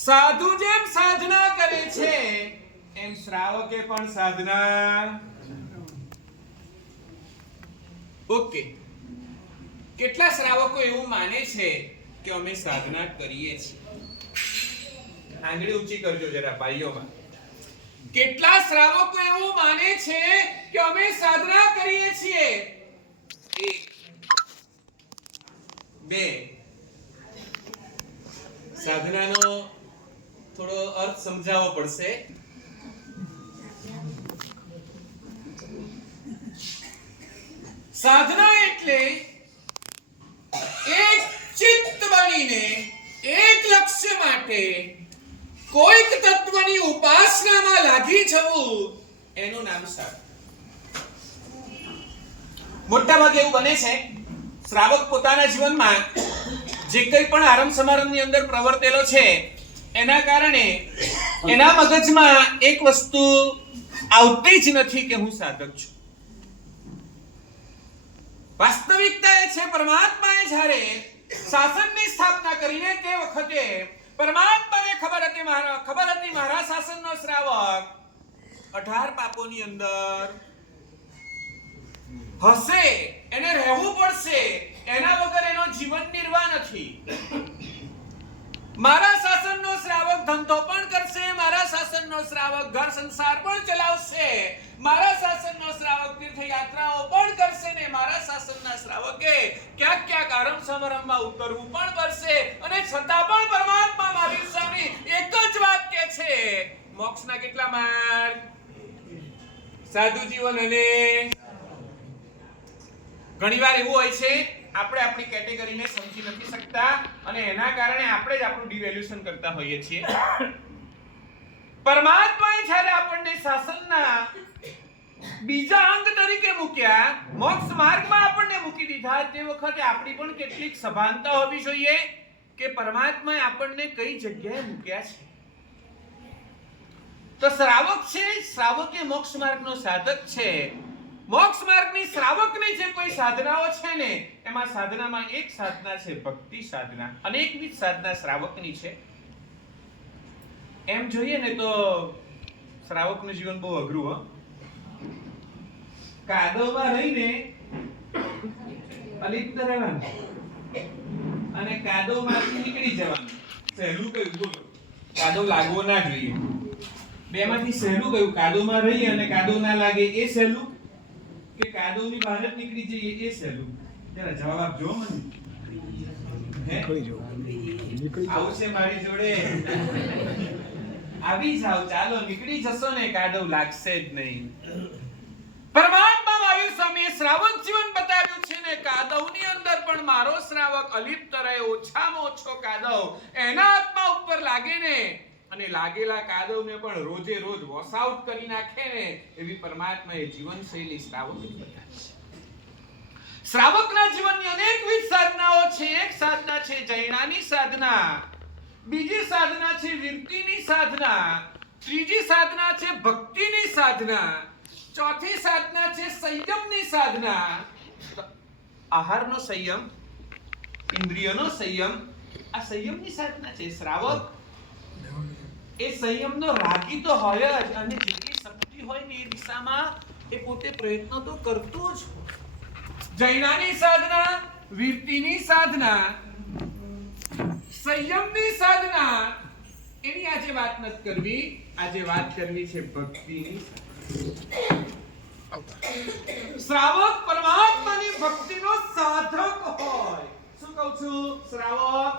સાધુ જેમ સાધના કરે છે એમ શ્રાવકે પણ સાધના. ઓકે, કેટલા શ્રાવકો એવું માને છે કે અમે સાધના કરીએ છીએ? આંગળી ઊંચી કરજો જરા ભાઈઓમાં. કેટલા શ્રાવકો એવું માને છે કે અમે સાધના કરીએ છીએ? 1 2. સાધનાનો થોડો અર્થ સમજાવવો પડશે. સાધના એટલે એક ચિત્ત બનીને એક લક્ષ્ય માટે કોઈક તત્વની ઉપાસનામાં લાગી જવું, એનું નામ સાધના. મોટા ભાગે એવું બને છે શ્રાવક પોતાના જીવનમાં જે કંઈ પણ આરંભ સમારંભની અંદર પ્રવર્તેલો છે એના કારણે એના મગજમાં એક વસ્તુ આવતી જ નથી કે હું સાધક છું. વાસ્તવિકતા એ છે પરમાત્માએ જ્યારે શાસનની સ્થાપના કરીને તે વખતે પરમાત્માને ખબર હતી મારા શાસનનો શ્રાવક 18 પાપોની અંદર હશે, એને રહેવું પડશે, એના વગર એનો જીવન નિર્વાહ નથી. મારા શાસનનો શ્રાવક ધંધો પણ કરશે, મારા શાસનનો શ્રાવક ઘર સંસાર પણ ચલાવશે, મારા શાસનનો શ્રાવક તીર્થયાત્રાઓ પણ કરશે ને મારા શાસનના શ્રાવકે ક્યાંક ક્યાંક આરંભ સમારંભમાં ઉતરવું પણ પડશે. અને છતાં પણ પરમાત્મા મહાવીર સ્વામી એક જ વાત કહે છે, મોક્ષના કેટલા માર્ગ? સાધુ જીવન અને ઘણીવાર એવું હોય છે આપણે આપણી કેટેગરીને સમજી નથી શકતા અને એના કારણે આપણે જ આપણું ડિવેલ્યુશન કરતા હોઈએ છીએ. પરમાત્માએ જ્યારે આપણને શાસનના બીજા અંગ તરીકે મૂક્યા, મોક્ષ માર્ગમાં આપણને મૂકી દીધા, તે વખતે આપણી પણ કેટલીક સભાનતા હોવી જોઈએ કે પરમાત્માએ આપણને કઈ જગ્યાએ મૂક્યા છે. તો શ્રાવક છે, શ્રાવક એ મોક્ષ માર્ગનો સાધક છે. મોક્ષ માર્ગની શ્રાવકની જે કોઈ સાધનાઓ છે ને એમાં સાધનામાં એક સાધના છે ભક્તિ સાધના. અનેકવિધ સાધના શ્રાવકની છે. એમ જોઈએ ને તો શ્રાવકનું જીવન બહુ અઘરું હો. કાદવમાં રહીને અલિપ્ત રહેવાનું અને કાદવમાંથી નીકળી જવાનું. સહેલું કયું બોલો? કાદવ લાગવો ના જોઈએ. બેમાંથી સહેલું કયું? કાદવમાં રહી અને કાદવ ના લાગે એ સહેલું કે કાદવની બહાર જ નીકળી જઈએ એ સહેલું? જરા જવાબ આપજો મને. આવું છે મારી જોડે? આવી જાવ, ચાલો નીકળી જશો ને, કાદવ લાગશે જ નહીં. પરમાત્મા મહાવીર સ્વામીએ શ્રાવક જીવન બતાવ્યું છે ને કાદવની અંદર પણ મારો શ્રાવક અલિપ્ત રહે, ઓછામાં ઓછો કાદવ એના આત્મા ઉપર લાગે ને અને લાગેલા કાદવને પણ રોજે રોજ વોશ આઉટ કરી નાખે ને એવી પરમાત્માએ જીવનશૈલી શ્રાવકની બતાવી. શ્રાવકના જીવનની અનેકવિધ સાધનાઓ છે. એક સાધના છે જૈનાની સાધના, બીજી સાધના છે વિરતિની સાધના, ત્રીજી સાધના છે ભક્તિની સાધના, ચોથી સાધના છે સંયમની સાધના. આહારનો સંયમ, ઇન્દ્રિયનો સંયમ, આ સંયમની સાધના છે. શ્રાવક એ સંયમનો રાગી તો હોય જ અને જેટલી શક્તિ હોય ને એ દિશામાં એ પોતે પ્રયત્ન તો કરતો જ હોય. જૈનાની સાધના, વિરતિની સાધના, સંયમની સાધના, એની આજે વાત નથી કરવી. આજે વાત કરવી છે ભક્તિની. શ્રાવક પરમાત્માની ભક્તિનો સાધક હોય. શું કહું છું? શ્રાવક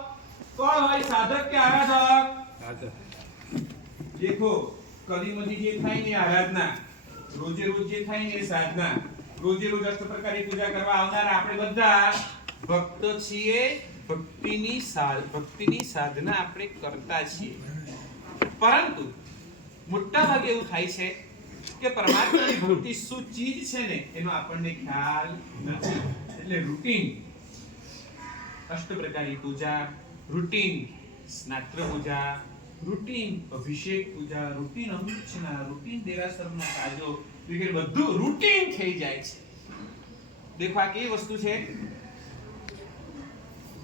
કોણ હોય? સાધક કે આરાધક? સાધક. દેખો કદીમદી જે થાય ને આરાધના, રોજે રોજ જે થાય ને એ સાધના. રોજે રોજ અષ્ટ પ્રકારની પૂજા કરવા આવનાર આપણે બધા ભક્ત છીએ. ભક્તિની સાધના આપણે કરતા છીએ. પરંતુ મોટા ભાગે એવું થાય છે કે પરમાત્માની ભક્તિ શું ચીજ છે ને એનો આપણને ખ્યાલ નથી. એટલે રૂટીન અષ્ટ પ્રકારની પૂજા, રૂટીન સ્નાત્ર પૂજા, રૂટીન અભિષેક પૂજા, રૂટીન અનુષ્ઠાન, રૂટીન દેરાસરનો કાજો વગેરે બધું રૂટીન થઈ જાય છે. દેખો આ કેવી વસ્તુ છે?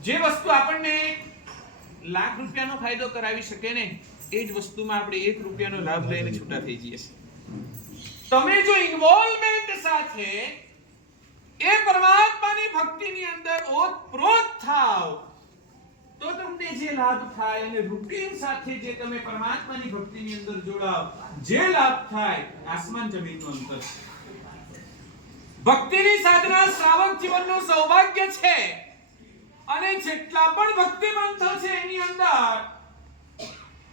જે વસ્તુ આપણને લાખ રૂપિયાનો ફાયદો કરાવી શકે ને, એ જ વસ્તુમાં આપણે 1 રૂપિયાનો લાભ લઈને છૂટા થઈ જઈએ છીએ. તમે જો ઇન્વોલ્વમેન્ટ સાથે એ પરમાત્માની ભક્તિની અંદર ઓતપ્રોત થાવ તો તમને જે લાભ થાય, અને રૂટીન સાથે જે તમે પરમાત્માની ભક્તિની અંદર જોડાવ જે લાભ થાય, આસમાન જમીનનું અંતર છે. ભક્તિની સાધના શ્રાવક જીવનનું સૌભાગ્ય છે, અને જેટલા પણ ભક્તિ પંથો છે એની અંદર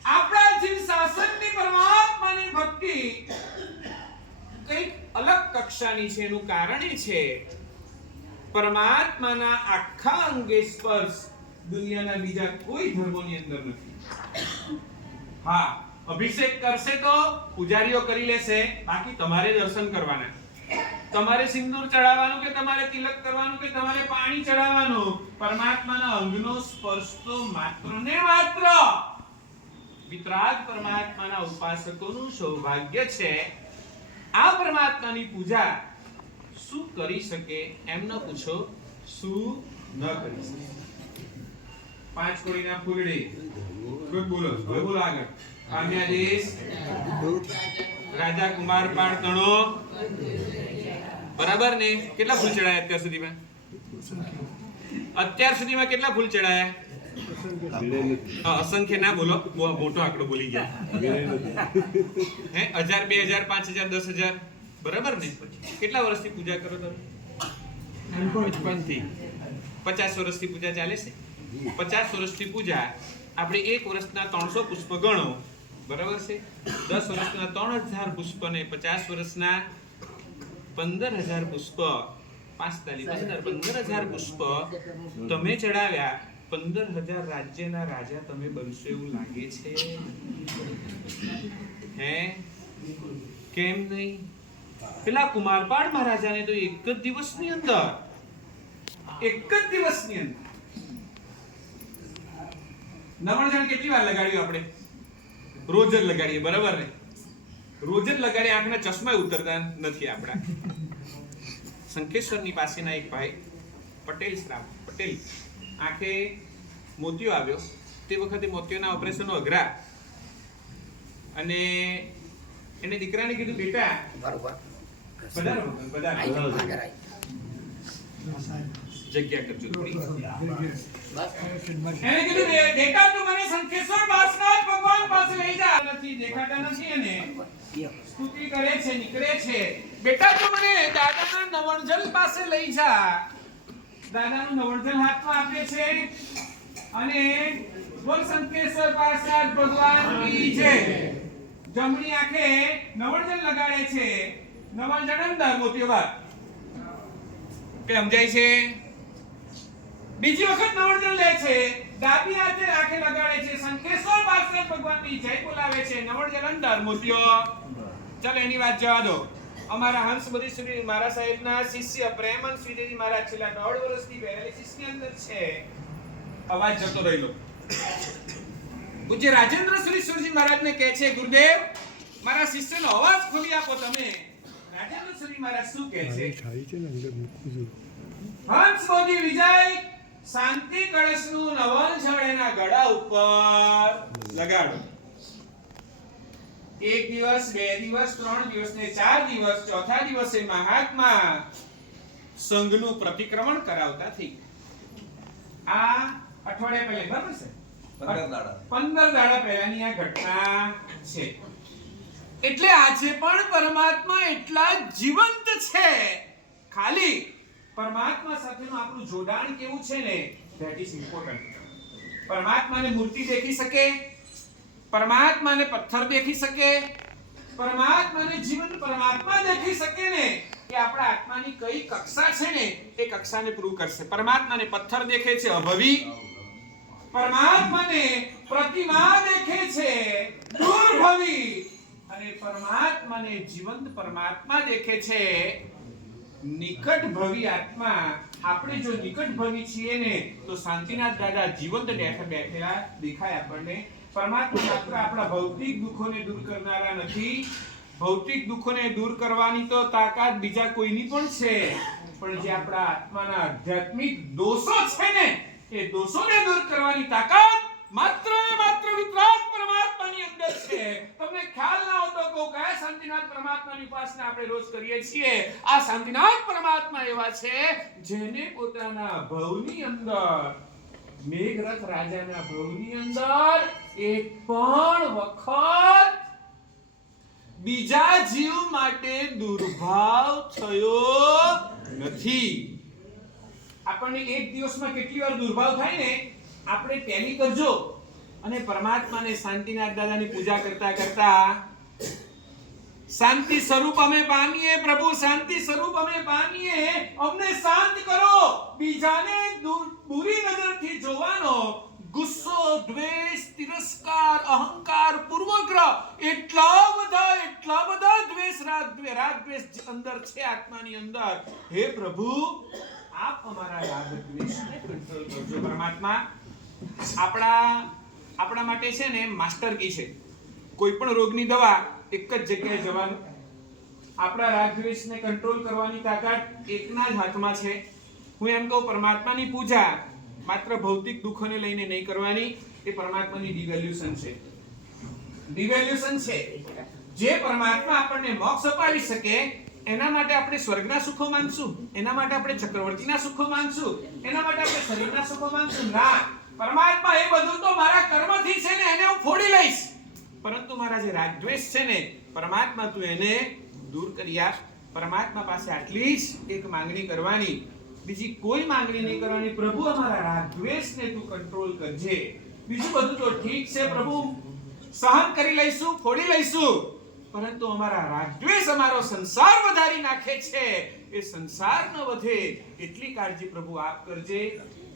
આપણા જીવ શાસનની પરમાત્માની ભક્તિ કંઈક અલગ કક્ષાની છે. એનું કારણ એ છે પરમાત્માના આખા અંગે સ્પર્શ દુનિયાના બીજા કોઈ ધર્મોની અંદર નથી. હા, અભિષેક કરશે તો પૂજારીઓ કરી લેશે, બાકી તમારે દર્શન કરવાના, તમારે સિંદૂર ચડાવવાનું કે તમારે તિલક કરવાનું કે તમારે પાણી ચડાવવાનું. પરમાત્માના અંગનો સ્પર્શ તો માત્ર ને માત્ર વિતરાગ પરમાત્માના ઉપાસકોનું સૌભાગ્ય છે. આ પરમાત્માની પૂજા શું કરી શકે એમ ન પૂછો, શું ન કરી શકે. 5 કોડીના ફૂલડી ખૂબ બોલો, હવે બોલો આગળ. આમ્યાદેશ રાજા કુમાર પાળ તણો, બરાબર ને? કેટલા ફૂલ ચડાયા અત્યાર સુધીમાં? અત્યાર સુધીમાં કેટલા ફૂલ ચડાયા? અસંખ્ય ના બોલો, મોટો આંકડો બોલી ગયા. હે 1000, 2000, 5000, 10000, બરાબર ને? કેટલા વર્ષથી પૂજા કરો તમે? 50 વર્ષથી પૂજા ચાલે છે. 50 વર્ષથી પૂજા, આપણે 1 વર્ષના 300 પુષ્પ ગણો, બરાબર છે? 10 વર્ષના 3000 પુષ્પ ને 50 વર્ષના 15000 પુષ્પ, 15000 પુષ્પ તમે ચડાવ્યા. 15000 રાજ્યના રાજા તમે બનશો એવું લાગે છે? હે, કેમ નહીં? પેલા કુમારપાળ મહારાજાને તો એક જ દિવસની અંદર નવણજણ કેટલી વાર લગાડ્યું આપણે? રોજ જ લગાડીએ, બરાબર ને? રોજ જ લગાડીએ, આંખના ચશ્મા ઉતરતા નથી આપણા. શંખેશ્વરની પાસેના એક ભાઈ પટેલ આંખે મોતિયો આવ્યો. તે વખતે મોતિયોના ઓપરેશનનો અઘરા, અને એને દીકરાને કીધું, બેટા જગ્યા કરજો થોડી. એને કીધું, બેટા તું મને શંખેશ્વર પાસના ભગવાન પાસે લઈ જા. નથી દેખાતા નથી, અને સ્તુતિ કરે છે, નીકળે છે. બેટા તું મને દાદાના નવણજલ પાસે લઈ જા. દાદાનું નવણજલ હાથમાં આપે છે, અને બોલ શંખેશ્વર પાસના ભગવાન કી જય. જમણી આંખે નવણજલ લગાડે છે, નવણજલ અંદર મોતિયો બહાર. કે સમજાય છે? બીજી વખત નવણજલ લે છે, ડાબી હાથે આંખે લગાડે છે, શંખેશ્વર પાસના ભગવાનની જય બોલાવે છે, નવણજલ અંદર મોતિયો. ચાલો એની વાત જવા દો. અમારા હંસબદી શ્રી મારા સાહેબના શિષ્ય પ્રેમન શ્રીદેવી મહારાજ છેલ્લા 1.5 વર્ષથી પેરાલિસિસની અંદર છે. અવાજ જતો રહેલો. પૂજ્ય રાજેન્દ્ર શ્રી મહારાજને કહે છે, ગુરુદેવ મારા શિષ્યનો અવાજ ખોલી આપો તમે. રાજેન્દ્ર શ્રી મહારાજ શું કહે છે? હંસબદી વિજય શાંતિ કળશનું નવણજળ એના ગળા ઉપર લગાડો. 1 દિવસ, 2 દિવસ, 3 દિવસ ને 4 દિવસ, ચોથા દિવસે મહાત્મા સંઘનું પ્રતિક્રમણ કરાવતા થઈ. આ અઠવાડિયા પહેલા, બરાબર છે? 15 દાડા પહેલાની આ ઘટના છે. એટલે આજે પણ પરમાત્મા એટલા જીવંત છે. ખાલી પરમાત્મા સાથેનું આપણું જોડાણ કેવું છે ને, ધેટ ઇઝ ઇમ્પોર્ટન્ટ. પરમાત્માને મૂર્તિ દેખી શકે, પરમાત્માને પથ્થર દેખી શકે, પરમાત્માને જીવન પરમાત્મા દેખી શકે ને, કે આપણા આત્માની કઈ કક્ષા છે ને એ કક્ષાને પ્રૂવ કરશે. પરમાત્માને પથ્થર દેખે છે, અભવી. પરમાત્માને પ્રતિમા દેખે છે, દુર્ભવી. અને પરમાત્માને જીવંત પરમાત્મા દેખે છે, નિકટ ભવી આત્મા. આપણે જો નિકટ ભવી છીએ ને, તો શાંતિનાથ દાદા જીવંત બેઠેલા દેખાય આપણને. પરમાત્મા માત્ર આપણા ભૌતિક દુઃખોને દૂર કરનારા નથી. ભૌતિક દુઃખોને દૂર કરવાની તો તાકાત બીજા કોઈની પણ છે, પણ જે આપણા આત્માના આધ્યાત્મિક દોષો છે ને, એ દોષોને દૂર કરવાની તાકાત માત્ર ને માત્ર વિતરાગ પરમાત્માની અંદર છે. તમને ખ્યાલ ના હોય તો કહું, કયા શાંતિનાથ પરમાત્માની ઉપાસના આપણે રોજ કરીએ છીએ? આ શાંતિનાથ પરમાત્મા એવા છે જેને પોતાના ભવની અંદર, મેઘરથ રાજાના ભવની અંદર એક પણ વખત બીજા જીવ માટે દુર્ભાવ થયો નથી. આપણને એક દિવસમાં કેટલી વાર દુર્ભાવ થાય ને, આપણે ટેલી કરજો. અને પરમાત્માને શાંતિનાથ દાદાની પૂજા કરતા કરતા શાંતિ સ્વરૂપ અમે પામીએ, પ્રભુ શાંતિ સ્વરૂપ અમે પામીએ, અમને શાંત કરો. બીજાને બુરી નજરથી જોવાનો ગુસ્સો, દ્વેષ, તિરસ્કાર, અહંકાર, પૂર્વગ્રહ, એટલા બધા દ્વેષ, રાગ દ્વેષ અંદર છે આત્માની અંદર. હે પ્રભુ, આપ અમારા રાગ દ્વેષને કંટ્રોલ કરજો. પરમાત્મા આપણા માટે છે ને માસ્ટર કી છે. કોઈ પણ રોગની દવા એક જ જગ્યાએ જવાનું. આપણા રાગ દ્વેષને કંટ્રોલ કરવાની તાકાત એકના જ હાથમાં છે. હું એમ કહું, પરમાત્માની પૂજા માત્ર ભૌતિક દુઃખોને લઈને નહીં કરવાની. એ પરમાત્માની ડિવેલ્યુશન છે. ડિવેલ્યુશન છે. જે પરમાત્મા આપણને મોક્ષ અપાવી શકે એના માટે આપણે સ્વર્ગના સુખો માંગશું, એના માટે આપણે ચક્રવર્તીના સુખો માંગશું, એના માટે આપણે શરીરના સુખો માંગશું? ના. પરમાત્મા એ બધું તો મારા કર્મથી છે ને, એને હું ફોડી લઈશ. પરંતુ મારા જે રાગ દ્વેષ છે ને, પરમાત્મા તું એને દૂર કરી આપ. પરમાત્મા પાસે આટલી જ એક માંગણી કરવાની, બીજી કોઈ માંગણી નહીં કરવાની. પ્રભુ, અમારા રાગ દ્વેષને તું કંટ્રોલ કરજે. બીજું બધું તો ઠીક છે પ્રભુ, સહન કરી લઈશું, ફોડી લઈશું. પરંતુ અમારા રાગ દ્વેષ અમારો સંસાર વધારી નાખે છે. એ સંસાર ન વધે એટલી કાળજી પ્રભુ આપ કરજે.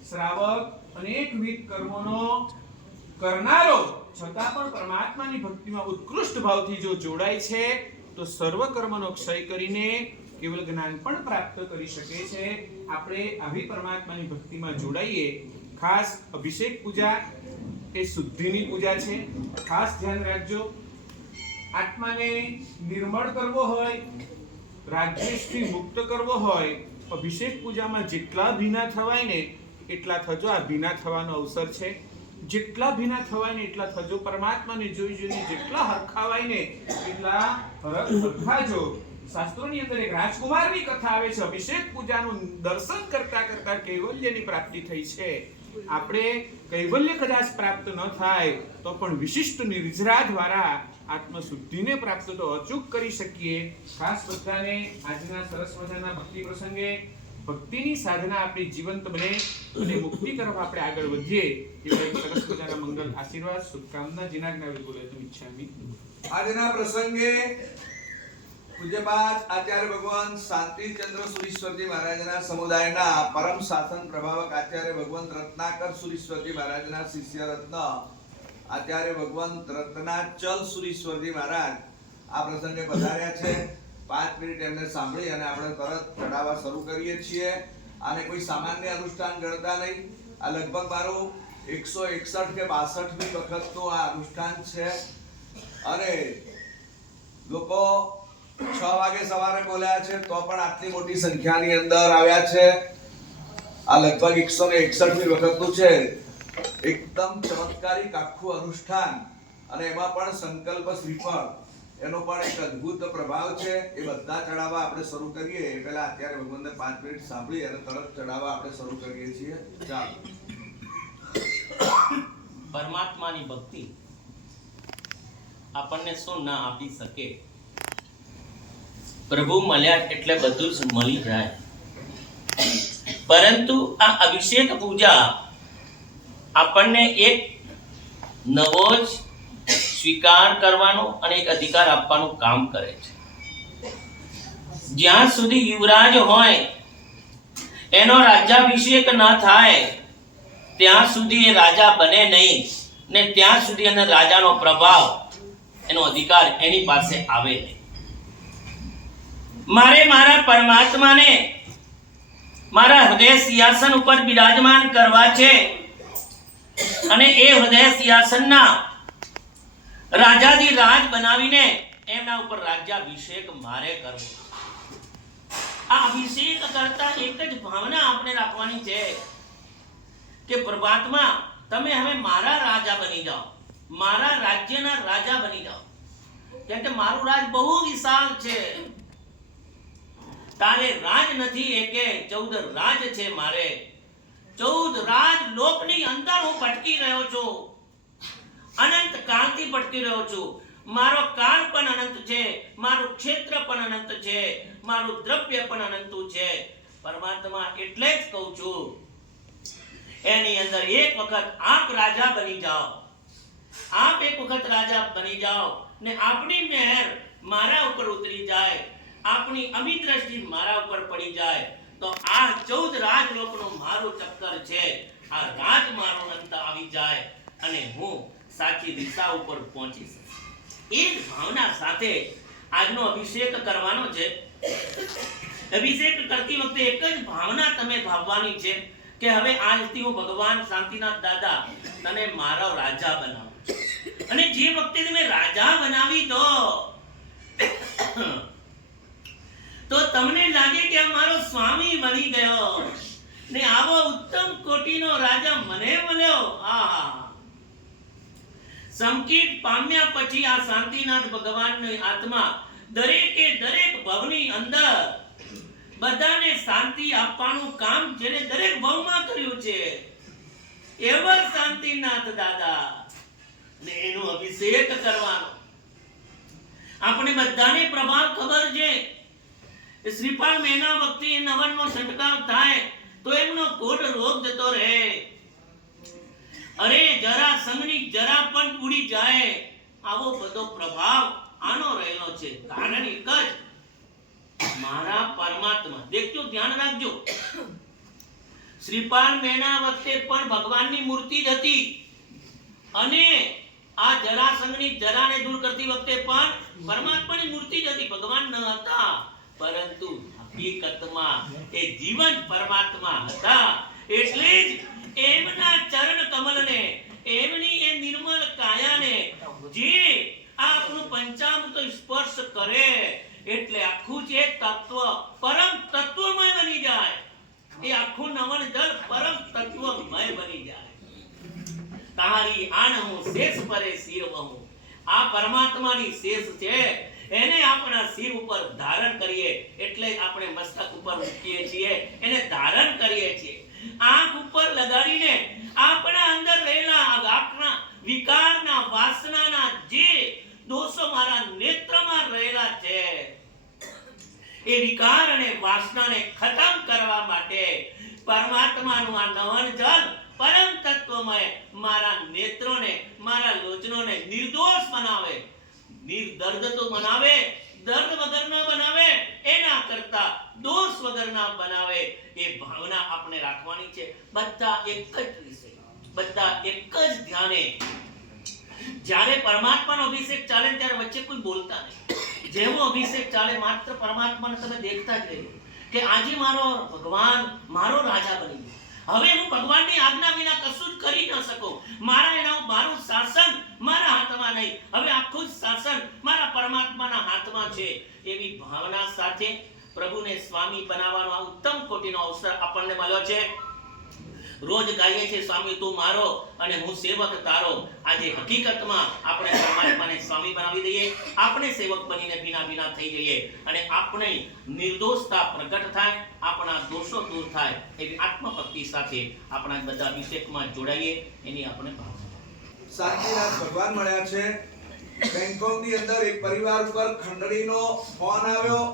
શ્રાવક અનેકવિધ કર્મોનો કરનારો છતાં પણ પરમાત્માની ભક્તિમાં ઉત્કૃષ્ટ ભાવથી જો જોડાય છે તો સર્વ કર્મનો ક્ષય કરીને કેવલ જ્ઞાન પણ પ્રાપ્ત કરી શકે છે. આપણે આવી પરમાત્માની ભક્તિમાં જોડાઈએ. ખાસ અભિષેક પૂજા એ શુદ્ધિની પૂજા છે. ખાસ ધ્યાન રાખજો. આત્માને નિર્મળ કરવો હોય, રાગદ્વેષથી મુક્ત કરવો હોય, અભિષેક પૂજામાં જેટલા ભીના થવાય ને એટલા થજો. આ ભીના થવાનો અવસર છે. જેટલા ભીના થવાય ને એટલા થજો. પરમાત્માને જોઈ જોઈને જેટલા હરખાવાય ને એટલા હરખાજો. શાસ્ત્રોની અંદર એક રાજકુમારની કથા આવે છે. અભિષેક પૂજાનું દર્શન કરતા કરતા કૈવલ્યની પ્રાપ્તિ થઈ છે. આપણે કૈવલ્ય કદાચ પ્રાપ્ત ન થાય તો પણ વિશિષ્ટ નિર્જરા દ્વારા આત્મશુદ્ધિને પ્રાપ્ત તો અચૂક કરી શકીએ. ખાસ બધાને આજના સરસ મજાના ભક્તિ પ્રસંગે ભક્તિની સાધના આપણી જીવંત બને અને મુક્તિ તરફ આપણે આગળ વધીએ એવા એક સરસ મજાના મંગલ આશીર્વાદ શુભકામના જીનાજ્ઞા બોલેતું ઈચ્છામી. આજના પ્રસંગે પૂજ્યપાદ આચાર્ય ભગવાન શાંતિચંદ્ર સુરીશ્વરજી મહારાજના સમુદાયના પરમ શાસન પ્રભાવક આચાર્ય ભગવાન રત્નાકર સુરીશ્વરજી મહારાજના શિષ્ય રત્ન આચાર્ય ભગવાન રત્નાચલ સુરીશ્વરજી મહારાજ આ પ્રસંગે પધાર્યા છે. 5 મિનિટ એમને સાંભળી અને આપણે તરત ચડાવવા શરૂ કરીએ છીએ. આને કોઈ સામાન્ય અનુષ્ઠાન ગણતા નહીં. આ લગભગ મારું 161 કે 62મી વખતનું આ અનુષ્ઠાન છે. અને લોકો 6 વાગે સવારે બોલ્યા છે તો પણ આટલી મોટી સંખ્યાની અંદર આવ્યા છે. આ લગભગ 161મી વખતનું છે. એકદમ ચમત્કારિક આખું અનુષ્ઠાન અને એમાં પણ સંકલ્પ શ્રીફળ એનો પણ એક અદ્ભુત પ્રભાવ છે. એ બધા ચડાવવા આપણે શરૂ કરીએ એ પહેલા અત્યારે ભગવાનને 5 મિનિટ સાંભળી અને તરત ચડાવવા આપણે શરૂ કરીએ છીએ. ચાલો. પરમાત્માની ભક્તિ આપણને શું ના આપી શકે? પ્રભુ મળ્યા એટલે બધું જ મળી જાય. પરંતુ આ અભિષેક પૂજા આપણને એક નવો જ સ્વીકાર કરવાનો અને એક અધિકાર આપવાનું કામ કરે છે. જ્યાં સુધી યુવરાજ હોય એનો રાજ્યાભિષેક ન થાય ત્યાં સુધી એ રાજા બને નહીં ને ત્યાં સુધી એને રાજાનો પ્રભાવ, એનો અધિકાર એની પાસે આવે નહીં. મારે મારા પરમાત્માને મારા હૃદય સિંહાસન ઉપર બિરાજમાન કરવા છે અને એ હૃદય સિંહાસનના રાજાજી રાજ બનાવીને એમના ઉપર રાજ્યાભિષેક મારે કરવો. આ અભિષેક કરતા એક જ ભાવના આપણે રાખવાની છે કે પરમાત્મા તમે હવે મારા રાજા બની જાઓ, મારા રાજ્યના રાજા બની જાઓ, કેમ કે મારું રાજ બહુ વિશાળ છે. તારે રાજ નથી એકે, 14 રાજ છે મારે. 14 રાજ લોકની અંદર હું ભટકી રહ્યો છું, અનંત કાળથી ભટકી રહ્યો છું. મારો કાળ પણ અનંત છે, મારું ક્ષેત્ર પણ અનંત છે, મારું દ્રવ્ય પણ અનંત છે. પરમાત્મા એટલે જ કહું છું, એની અંદર એક વખત આપ રાજા બની જાઓ, આપ એક વખત રાજા બની જાઓ ને આપની મહેર મારા ઉપર ઉતરી જાય, આપની અમી દ્રષ્ટિ મારા ઉપર પડી જાય, તો આ 14 રાજલોકનો મારો ચક્કર છે, આ રાજ મારો અંત આવી જાય અને હું સાચી દિશા ઉપર પહોંચી શકું. એ જ ભાવના સાથે આજનો અભિષેક કરવાનો છે. અભિષેક કરતી વખતે એક જ ભાવના તમે ભાવવાની છે કે હવે આજથી હું ભગવાન શાંતિનાથ દાદા તને મારો રાજા બનાવું છું. અને જે વખતે તમે રાજા બનાવી દો તો તમને લાગે કે આ મારો સ્વામી બની ગયો ને આવો ઉત્તમ કોટીનો રાજા મને મળ્યો. આહા, સંકેત પામ્યા પછી આ શાંતિનાથ ભગવાનની આત્મા દરેકે દરેક ભવની અંદર બધાને શાંતિ આપવાનું કામ જેને દરેક ભવમાં કર્યું છે એવા શાંતિનાથ દાદા ને એનો અભિષેક કરવાનો. આપણે બધાને પ્રભાવ ખબર છે. શ્રીપાલ મહિના વખતે નવનનો છંટકાવ થાય તો એમનો કોઢ રોગ જતો રહે. અરે જરા સંગની જરા પણ ઉડી જાય. આવો બધો પ્રભાવ આનો રહેલો છે. કારણ એક જ, મારા પરમાત્મા. દેખજો, ધ્યાન રાખજો, શ્રીપાલ મહિના વખતે પણ ભગવાનની મૂર્તિ જ હતી અને આ જરાસંઘની જરાને દૂર કરતી વખતે પણ પરમાત્માની મૂર્તિ જ હતી, ભગવાન ન હતા. પરંતુ હકીકતમાં એ જીવન પરમાત્મા હતા. એટલે જ એમના ચરણ કમલને, એમની એ નિર્મલ કાયાને જે આપણું પંચામૃત સ્પર્શ કરે એટલે આખું જે તત્વ પરમ તત્વમય બની જાય. એ આખું નવન જલ પરમ તત્વમય બની જાય. તારી આણ હું શેષ પરે શિર વહું. આ પરમાત્માની શેષ છે, એને આપણા શિર ઉપર ધારણ કરીએ એટલે આપણે મસ્તક ઉપર મૂકીએ છીએ, એને ધારણ કરીએ છીએ. આંખ ઉપર લગાડીને આપણા અંદર રહેલા આપણા વિકારના વાસનાના જે દોષો મારા નેત્રમાં રહેલા છે એ વિકાર અને વાસનાને ખતમ કરવા માટે પરમાત્માનું આ નવન જલ પરમ તત્વમય મારા નેત્રોને, મારા લોચનોને નિર્દોષ બનાવે. નિર્દર્દ તો બનાવે, દર્દ વગરના બનાવે, એના કરતા દોષ વગરના બનાવે. એ ભાવના આપણે રાખવાની છે. બધા એક જ વિષય, બધા એક જ ધ્યાને. જ્યારે પરમાત્માનો અભિષેક ચાલે ત્યારે વચ્ચે કોઈ બોલતા નહીં. જેવો અભિષેક ચાલે માત્ર પરમાત્માને તમે દેખતા જ રહેજો કે આજે મારો ભગવાન મારો રાજા બની ગયો. હવે હું ભગવાનની આજ્ઞા વિના કશું જ કરી ન શકું. મારું શાસન મારા હાથમાં નહીં, હવે આખું જ શાસન મારા પરમાત્માના હાથમાં છે. એવી ભાવના સાથે પ્રભુને સ્વામી બનાવવાનો આ ઉત્તમ કોટીનો અવસર આપણને મળ્યો છે. રોજ ગાઈએ છીએ સ્વામી તું મારો અને હું સેવક તારો. આજે હકીકતમાં આપણે પરમાત્માને સ્વામી બનાવી દઈએ, આપણે સેવક બનીને ભીના થઈ જઈએ અને આપણે નિર્દોષતા પ્રગટ થાય, આપણા દોષો દૂર થાય. એવી આત્મભક્તિ સાથે આપણા બધા અભિષેકમાં જોડાઈએ, એની આપણે ભાવના. શાંતિનાથ ભગવાન મળ્યા છે. બેંકોકની અંદર એક પરિવાર ઉપર ખંડણીનો ફોન આવ્યો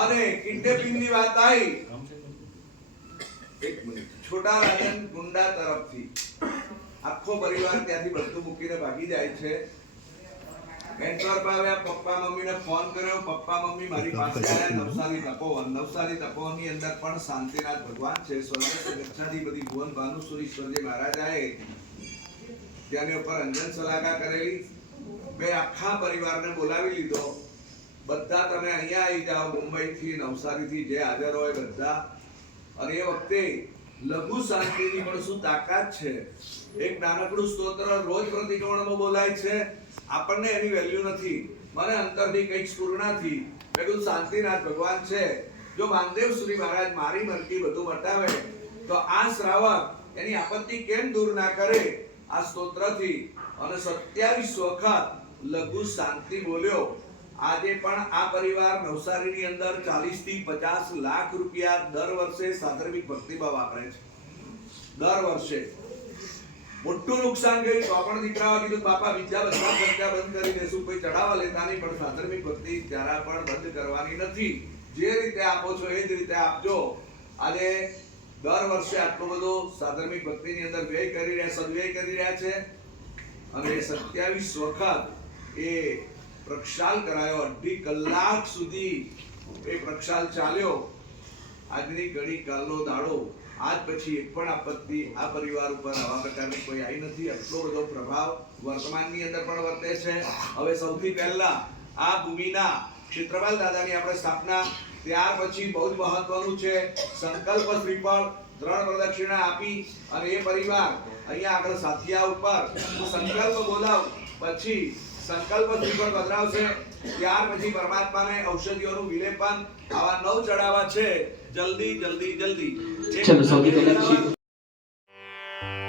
અને કિડનેપિંગની વાત આવી. એક મિનિટ. છોટા રાજન ગુંડા તરફથી આખો પરિવાર ત્યાંથી બધું મૂકીને ભાગી જાય છે. એન્ટરપ આવ્યા, પપ્પા મમ્મીને ફોન કર્યો. પપ્પા મમ્મી મારી પાસે આવ્યા. નવસારી તપોવનની અંદર પણ શાંતિનાથ ભગવાન છે. સ્વર્ગસ્થ ગચ્છાધિપતિ ભુવન ભાનુસુરીશ્વરજી મહારાજાએ ત્યાંની ઉપર અંજન સલાહા કરેલી. બે આખા પરિવારને બોલાવી લીધો. બધા તમે અહીંયા આવી જાઓ, મુંબઈથી, નવસારીથી જે હાજર હોય બધા. અને એ વખતે લઘુ શાંતિની પણ શું તાકાત છે. એક નાનકડું સ્તોત્ર રોજ પ્રતિક્રમણમાં બોલાય છે. આપણને એની વેલ્યુ નથી. મને અંતરથી કંઈક સ્ફુરણાથી મેં શાંતિનાથ ભગવાન છે. જો માનદેવ શ્રી મહારાજ મારી મરજી બધું બતાવે તો આ શ્રાવક એની આપત્તિ કેમ દૂર ના કરે આ સ્તોત્રથી. અને 27 વખત લઘુ શાંતિ બોલ્યો. આજે પણ આ પરિવાર નવસારીની અંદર 40 થી 50 લાખ રૂપિયા દર વર્ષે સાધર્મિક ભક્તિમાં વાપરે છે. દર વર્ષે મોટું નુકસાન ગયું તો પણ દીકરાઓ કીધું બાપા બીજા બધા ખર્ચા બંધ કરી દેશું, કોઈ ચડાવવા લેતા નહીં, પણ સાધર્મિક ભક્તિ જરા પણ બંધ કરવાની નથી. જે રીતે આપો છો એ જ રીતે આપજો. આજે દર વર્ષે આટલો બધો સાધર્મિક ભક્તિની અંદર વ્યય કરી રહ્યા, સદવ્યય કરી રહ્યા છે. અને 27 વખત એ પ્રક્ષાલ કરાયો. 2.5 કલાક સુધી એ પ્રક્ષાલ ચાલ્યો. આજની ઘડી કાલનો દાડો. આજ પછી એક પણ આપત્તિ આ પરિવાર ઉપર આવા પ્રકારની કોઈ આવી નથી. આટલો બધો પ્રભાવ વર્તમાનની અંદર પણ વર્તે છે. હવે સૌથી પહેલા આ ભૂમિના ક્ષેત્રપાલ દાદાની આપણે સ્થાપના, ત્યાર પછી બહુ જ મહત્વનું છે સંકલ્પ શ્રીફળ 3 પ્રદક્ષિણા આપી અને એ પરિવાર અહીંયા આગળ સાથિયા ઉપર હું સંકલ્પ બોલાવ, પછી સંકલ્પ શ્રીફળ પધરાવશે. ત્યાર પછી પરમાત્માને ઔષધિઓનું વિલેપન આવા 9 ચડાવવા છે. જલ્દી જલ્દી જલ્દી. ચલો સૌથી પહેલા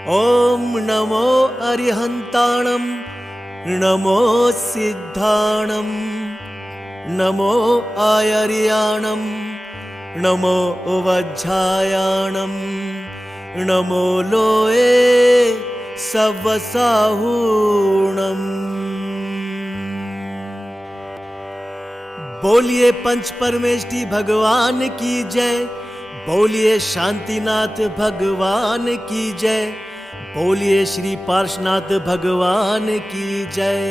ॐ नमो अरिहन्ताणं नमो सिद्धाणं नमो आयर्याणं नमो वज्झायाणं नमो लोए सवसाहूणम्। बोलिए पंच परमेष्टि भगवान की जय, बोलिए शांतिनाथ भगवान की जय, बोलिए श्री पार्श्वनाथ भगवान की जय।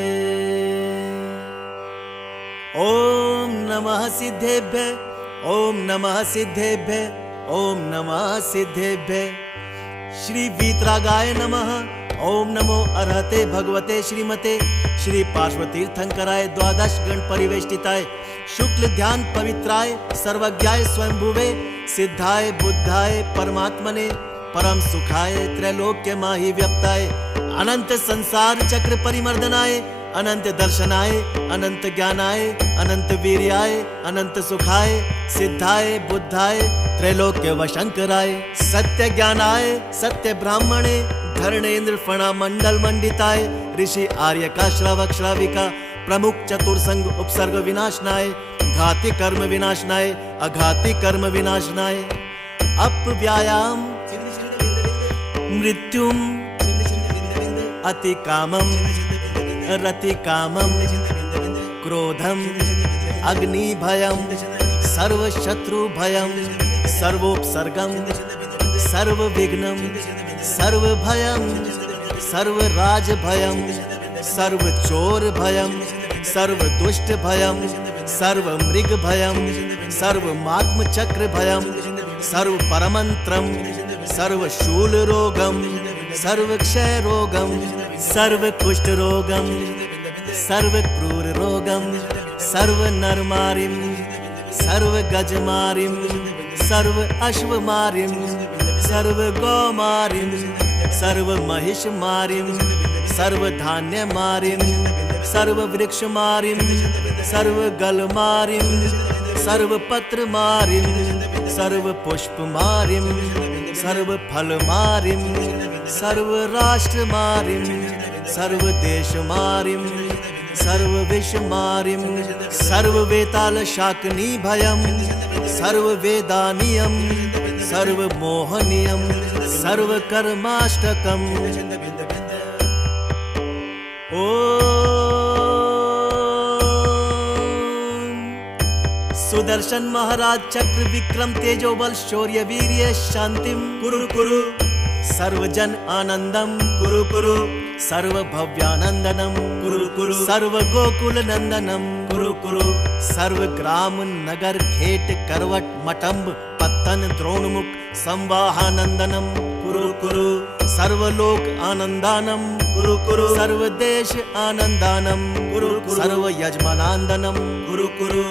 ओम नमः सिद्धेभ्य, ओम नमः सिद्धेभ्य, ओम नमः सिद्धेभ्य। श्री वीतरागाय नमः। ओम नमो अर्हते भगवते श्रीमते श्री पार्श्वतीर्थंकराय द्वादश गण परिवेष्टिताय शुक्ल ध्यान पवित्राय सर्वज्ञाय स्वयंभुवे सिद्धाय बुद्धाय परमात्मने परम सुखाय त्रैलोक्य माहि व्यप्ताय अनंत संसार चक्र परिमर्दनाय अनंत दर्शनाय अनंत ज्ञानाय अनंत वीर्याय अनंत सुखाय सिद्धाय बुद्धाय त्रैलोक्य वशंकराय सत्य ज्ञानाय सत्य ब्राह्मणे धर्णेन्द्र फणा मंडल मंडिताय ऋषि आर्य का श्रावक श्राविका प्रमुख चतुर्संग उपसर्ग विनाशनाय घाति कर्म विनाशनाय अघाति कर्म विनाशनाय अपव्यायाम मृत्युम अति कामम रति कामम क्रोधम अग्नि भयम सर्व शत्रु भयम सर्वोपसर्गम सर्व विघ्नम सर्व भयम सर्व राज भयम सर्व चोर भयम सर्व दुष्ट भयम सर्व मृग भयम सर्व मात्म चक्र भयम सर्व परमंत्रम सर्व शूल रोगम सर्व क्षय रोगम सर्व कुष्ठ रोगम सर्व क्रूर रोगम सर्व नरमारिम सर्व गजमारिम सर्व अश्वमारिम सर्व गौमारिम सर्व महिष मारिम सर्व धान्य मारिम सर्व वृक्ष मारिम सर्व गल मारिम सर्व पत्र मारिम सर्व पुष्प मारिम सर्व फल मारिम सर्व राष्ट्र मारिम सर्व देश मारिम सर्व विष मारिम सर्व वेताल शाकनी भयम सर्व वेदानियम सर्व मोहनियम सर्व कर्माष्टकम। सुदर्शन महाराज चक्र विक्रम तेजो बल शौर्य वीर्य शांतिम कुरु कुरु सर्वजन आनंदम कुरु कुरु सर्व भव्यानंदनम कुरु कुरु सर्व गोकुल नंदनम कुरु कुरु सर्व ग्राम नगर खेट करवट मटम्ब पत्तन द्रोणमुख संवाहानंदनम कुरु कुरु सर्वलोक आनंदानम कुरु कुरु सर्वदेश आनंदानम कुरु कुरु सर्व यजमानांदनम कुरु कुरु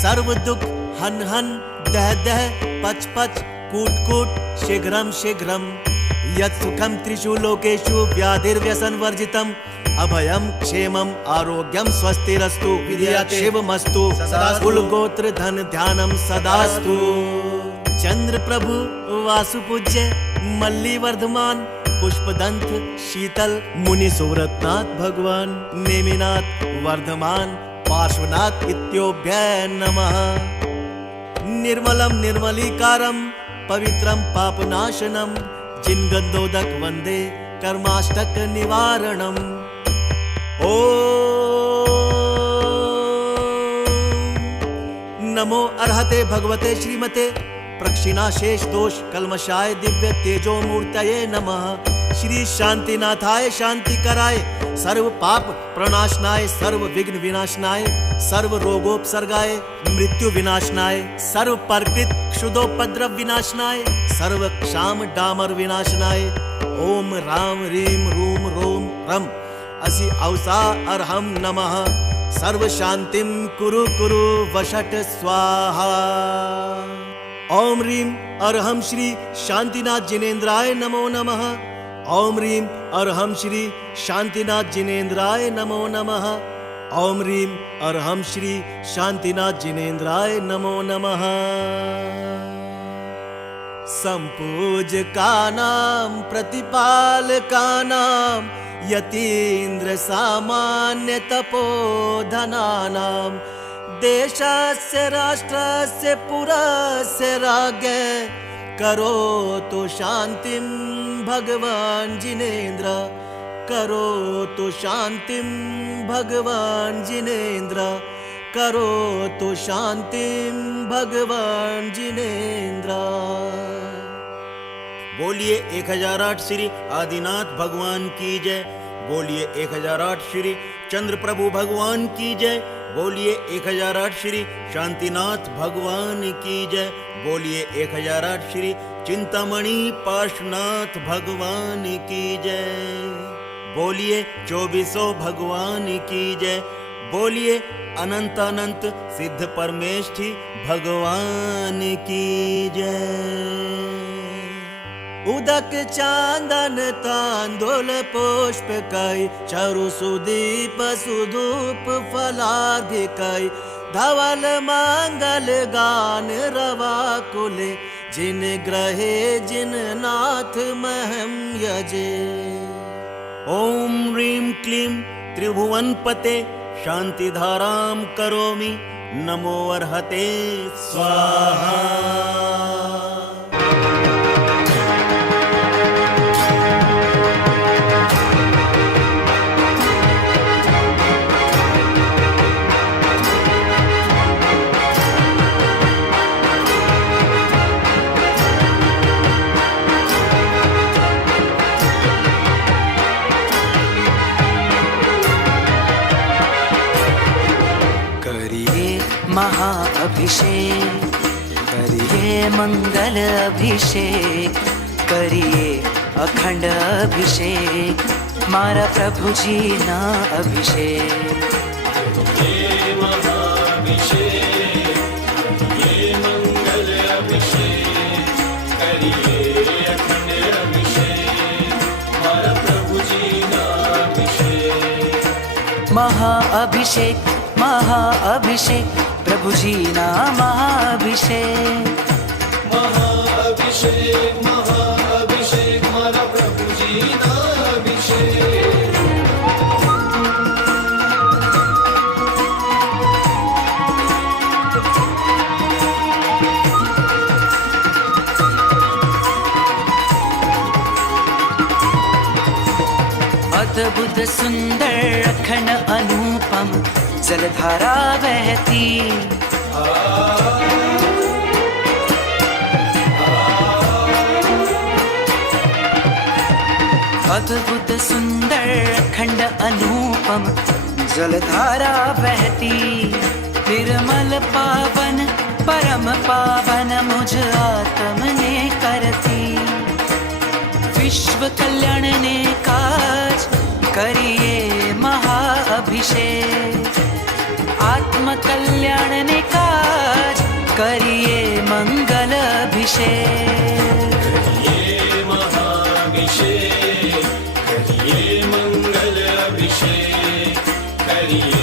सर्व दुख हन हन दह दह पच पच कूट कूट शीघ्रम शीघ्रम यत् सुखम त्रिषु लोकेषु व्याधिर्व्यसन वर्जितम अभयम क्षेमम आरोग्यम स्वस्तिरस्तु विद्या शिवमस्तु कुल गोत्र धन ध्यानम सदास्तु। चंद्र प्रभु वासुपूज्य मल्ली वर्धमान पुष्पदंत शीतल मुनि सुव्रतनाथ भगवान नेमिनाथ वर्धमान पार्श्वनाथ इत्योभ्य नमः। निर्मलम निर्मलीकारम पवित्रम पापनाशनम जिनगंधोदक वंदे कर्माष्टक निवारणम। नमो अर्हते भगवते श्रीमते प्रक्षिणाशेष दोष कल्मषाय दिव्य तेजो मूर्तये नमः। श्री शांतिनाथाय शांति कराय सर्व पाप प्रणाशनाय सर्व विघ्न विनाशनाय सर्व रोगोपसर्गाय मृत्यु विनाशनाय सर्व प्रकृत क्षुदोपद्रव विनाशनाय सर्व क्षाम डामर विनाशनाय। ओम राम रीम रूम रोम रम असि औसा अर्हम नमः। सर्व शांतिम कुरु कुरु वषट स्वाहा। ओम रीम अर्हम श्री शांतिनाथ जिनेन्द्राय नमो नमः। ओम रीम अर्हम श्री शांतिनाथ जिनेन्द्राय नमो नमः। ओम रीम अर्हम श्री शांतिनाथ जिनेन्द्राय नमो नमः। संपूजकानां प्रतिपालकानां यतीन्द्र सामान्य तपोधनानां देशस्य राष्ट्रस्य पुरस्य राज्ञ करोतु शांतिं भगवान जिनेन्द्र। करोतु शांतिं भगवान जिनेन्द्र। करोतु शांतिं भगवान जिनेन्द्र। बोलिए 1008 श्री आदिनाथ भगवान की जय। बोलिए 1008 श्री चंद्र प्रभु भगवान की जय। बोलिए 1008 श्री शांतिनाथ भगवान की जय। बोलिए 1008 श्री चिंतामणि पार्श्वनाथ भगवान की जय। बोलिए 2400 भगवान की जय। बोलिए अनंत अनंत सिद्ध परमेष्ठी भगवान की जय। उदक चांदन तांदूल पुष्प कई चरु सुदीप सुधूप फलाधिकई धवल मंगल गान रवा कुले जिन ग्रहे जिन नाथ महम यजे। ओम ह्रीं क्लीं त्रिभुवनपते शांतिधारां करोमि नमो अर्हते स्वाहा। महाअभिषेक करिए मंगल अभिषेक करिए अखंड अभिषेक मारा प्रभु जी ना अभिषेक। ये महाअभिषेक ये मंगल अभिषेक करिए अखंड अभिषेक मारा प्रभु जी ना अभिषेक। महाअभिषेक महाअभिषेक प्रभु जी ना महाअभिषेक। महाअभिषेक महाअभिषेक मारा प्रभु जी ना अभिषेक। अद्भुत सुंदर अखंड अनुपम जलधारा बहती अद्भुत सुंदर अखंड अनुपम जलधारा बहती निर्मल पावन परम पावन मुझ आत्म ने करती। विश्व कल्याण ने काज करिए महाअभिषेक आत्म कल्याण ने काज करिए मंगल अभिषेक। करिए महाअभिषेक करिए मंगल अभिषेक करिए